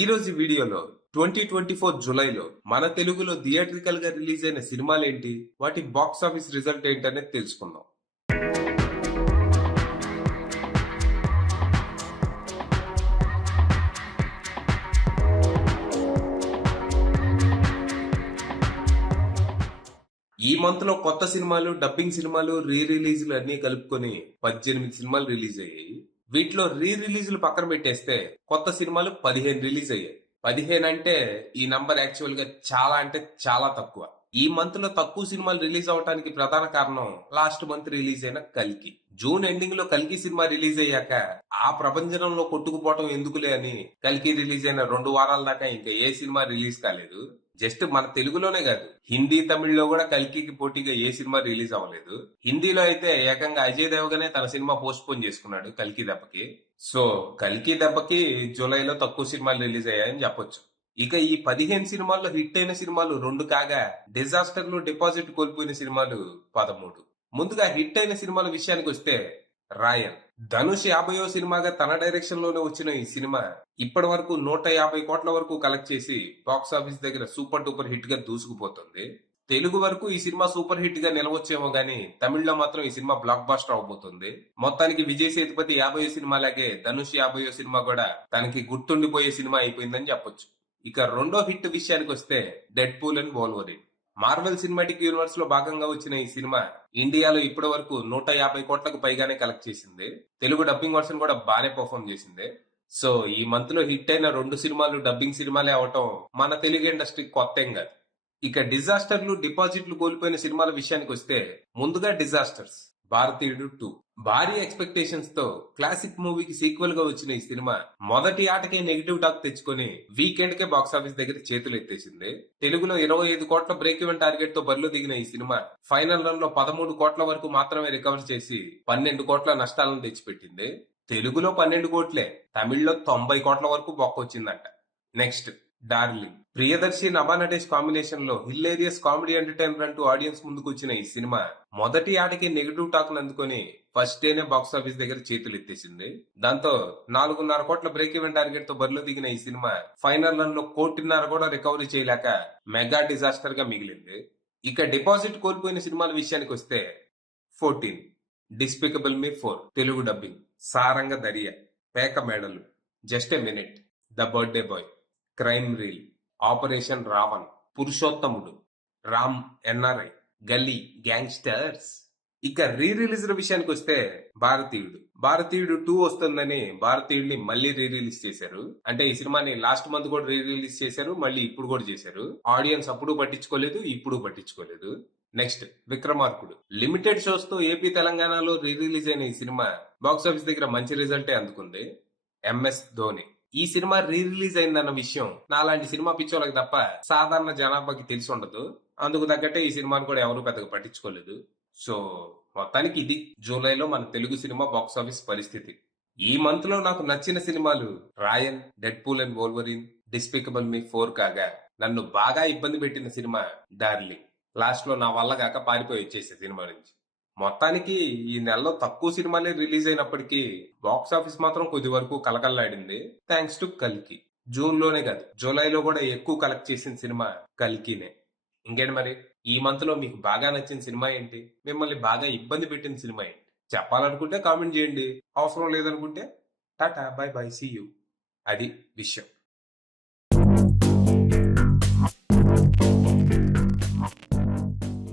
ఈ రోజు వీడియోలో 2024 జూలైలో మన తెలుగులో థియేట్రికల్ గా రిలీజ్ అయిన సినిమాలేంటి, వాటి బాక్స్ ఆఫీస్ రిజల్ట్ ఏంటనేది తెలుసుకుందాం. ఈ మంత్ లో కొత్త సినిమాలు, డబ్బింగ్ సినిమాలు, రీ రిలీజ్లు అన్ని కలుపుకొని 18 సినిమాలు రిలీజ్ అయ్యాయి. వీటిలో రీ రిలీజ్లు పక్కన పెట్టేస్తే కొత్త సినిమాలు 15 రిలీజ్ అయ్యాయి. 15 అంటే ఈ నంబర్ యాక్చువల్ గా చాలా అంటే చాలా తక్కువ. ఈ మంత్ లో తక్కువ సినిమాలు రిలీజ్ అవడానికి ప్రధాన కారణం లాస్ట్ మంత్ రిలీజ్ అయిన కల్కి. జూన్ ఎండింగ్ లో కల్కి సినిమా రిలీజ్ అయ్యాక ఆ ప్రపంచంలో కొట్టుకుపోవటం ఎందుకులే అని కల్కి రిలీజ్ అయిన 2 వారాల దాకా ఇంకా ఏ సినిమా రిలీజ్ కాలేదు. జస్ట్ మన తెలుగులోనే కాదు, హిందీ, తమిళ్లో కూడా కల్కికి పోటీగా ఏ సినిమా రిలీజ్ అవ్వలేదు. హిందీలో అయితే ఏకంగా అజయ్ దేవగనే తన సినిమా పోస్ట్ పోన్ చేసుకున్నాడు కల్కి దెబ్బకి. సో కల్కి దెబ్బకి జూలైలో తక్కువ సినిమాలు రిలీజ్ అయ్యాయని చెప్పొచ్చు. ఇక ఈ 15 సినిమాల్లో హిట్ అయిన సినిమాలు 2 కాగా డిజాస్టర్లు, డిపాజిట్ కోల్పోయిన సినిమాలు 13. ముందుగా హిట్ అయిన సినిమాల విషయానికి వస్తే రాయన్. ధనుష్ 50వ సినిమాగా తన డైరెక్షన్ లోనే వచ్చిన ఈ సినిమా ఇప్పటి వరకు 150 కోట్ల వరకు కలెక్ట్ చేసి బాక్స్ ఆఫీస్ దగ్గర సూపర్ డూపర్ హిట్ గా దూసుకుపోతుంది. తెలుగు వరకు ఈ సినిమా సూపర్ హిట్ గా నిలవచ్చేమో గానీ తమిళ్లో మాత్రం ఈ సినిమా బ్లాక్ బాస్టర్ అవబోతుంది. మొత్తానికి విజయ్ సేతుపతి 50వ సినిమా లాగే ధనుష్ 50వ సినిమా కూడా తనకి గుర్తుండిపోయే సినిమా అయిపోయిందని చెప్పొచ్చు. ఇక రెండో హిట్ విషయానికి వస్తే Deadpool and Wolverine. Marvel Cinematic Universe లో భాగంగా వచ్చిన ఈ సినిమా ఇండియాలో ఇప్పటి వరకు 150 కోట్లకు పైగానే కలెక్ట్ చేసింది. తెలుగు డబ్బింగ్ వర్షన్ కూడా బాగానే పర్ఫామ్ చేసింది. సో ఈ మంత్ లో హిట్ అయిన 2 సినిమాలు డబ్బింగ్ సినిమాలే అవటం మన తెలుగు ఇండస్ట్రీ కొత్త ఏం కాదు. ఇక డిజాస్టర్లు, డిపాజిట్లు కోల్పోయిన సినిమాల విషయానికి వస్తే ముందుగా డిజాస్టర్స్, భారతీయుడు 2. భారీ ఎక్స్పెక్టేషన్స్ తో క్లాసిక్ మూవీకి సీక్వెల్ గా వచ్చిన ఈ సినిమా మొదటి ఆటకే నెగిటివ్ టాక్ తెచ్చుకొని వీకెండ్ కే బాక్స్ ఆఫీస్ దగ్గర చేతులు ఎత్తేసింది. తెలుగులో 25 కోట్ల బ్రేక్ ఈవెన్ టార్గెట్ తో బరిలో దిగిన ఈ సినిమా ఫైనల్ రన్ లో 13 కోట్ల వరకు మాత్రమే రికవర్ చేసి 12 కోట్ల నష్టాలను తెచ్చిపెట్టింది. తెలుగులో 12 కోట్లే, తమిళ్లో 90 కోట్ల వరకు బొక్కొచ్చిందంట. Next Darling. Priyadarshi, Nabha Natesh combination లో హిల్లేరియస్ కామెడీ ఎంటర్టైనర్ అంటూ ఆడియన్స్ ముందుకు వచ్చిన ఈ సినిమా మొదటి ఆటకి నెగిటివ్ టాక్ అందుకొని ఫస్ట్ డేనే బాక్స్ ఆఫీస్ దగ్గర చేతులు ఎత్తేసింది. దాంతో 4.5 కోట్ల బ్రేక్ ఈవెన్ టార్గెట్ తో బరిలో దిగిన ఈ సినిమా ఫైనల్ రన్ లో 1.5 కోట్ల కూడా రికవరీ చేయలేక మెగా డిజాస్టర్ గా మిగిలింది. ఇక డిపాజిట్ కోల్పోయిన సినిమాల విషయానికి వస్తే 14, despicable me 4 Telugu dubbing, Saranga Dariya, Peka Medalu, just a minute, the birthday boy, crime reel, operation Ravan, Purushothamudu, Ram NRI, గల్లీ, గ్యాంగ్స్టర్స్. ఇక రీ రిలీజ్ విషయానికి వస్తే భారతీయుడు 2 వస్తుందని భారతీయుడిని మళ్ళీ రీ రిలీజ్ చేశారు. అంటే ఈ సినిమాని లాస్ట్ మంత్ కూడా రీ రిలీజ్ చేశారు, మళ్ళీ ఇప్పుడు కూడా చేశారు. ఆడియన్స్ అప్పుడు పట్టించుకోలేదు, ఇప్పుడు పట్టించుకోలేదు. నెక్స్ట్ విక్రమార్కుడు. లిమిటెడ్ షోస్ తో ఏపీ, తెలంగాణలో రీ రిలీజ్ అయిన ఈ సినిమా బాక్స్ ఆఫీస్ దగ్గర మంచి రిజల్టే అందుకుంది. ఎంఎస్ ధోని. ఈ సినిమా రీ రిలీజ్ అయిందన్న విషయం నాలాంటి సినిమా పిచ్చోళ్ళకి తప్ప సాధారణ జనాభాకి తెలిసి ఉండదు. అందుకు తగ్గట్టే ఈ సినిమాను కూడా ఎవరు పెద్దగా పట్టించుకోలేదు. సో మొత్తానికి ఇది జూలైలో మన తెలుగు సినిమా బాక్స్ ఆఫీస్ పరిస్థితి. ఈ మంత్ లో నాకు నచ్చిన సినిమాలు రాయన్, dead pool and Wolverine, డిస్పికబుల్ me 4 కాగా నన్ను బాగా ఇబ్బంది పెట్టిన సినిమా డార్లింగ్. లాస్ట్ లో నా వల్ల కాక పారిపోయి వచ్చేసే సినిమా నుంచి. మొత్తానికి ఈ నెలలో తక్కువ సినిమాలే రిలీజ్ అయినప్పటికీ బాక్స్ ఆఫీస్ మాత్రం కొద్ది వరకు కలకల్లాడింది, థ్యాంక్స్ టు కల్కి. జూన్ లోనే కాదు, జూలైలో కూడా ఎక్కువ కలెక్ట్ చేసిన సినిమా కల్కినే. ఇంకేంటి మరి, ఈ మంత్ లో మీకు బాగా నచ్చిన సినిమా ఏంటి, మిమ్మల్ని బాగా ఇబ్బంది పెట్టిన సినిమా ఏంటి చెప్పాలనుకుంటే కామెంట్ చేయండి. అవసరం లేదనుకుంటే tata, bye bye, see you. అది విషయం.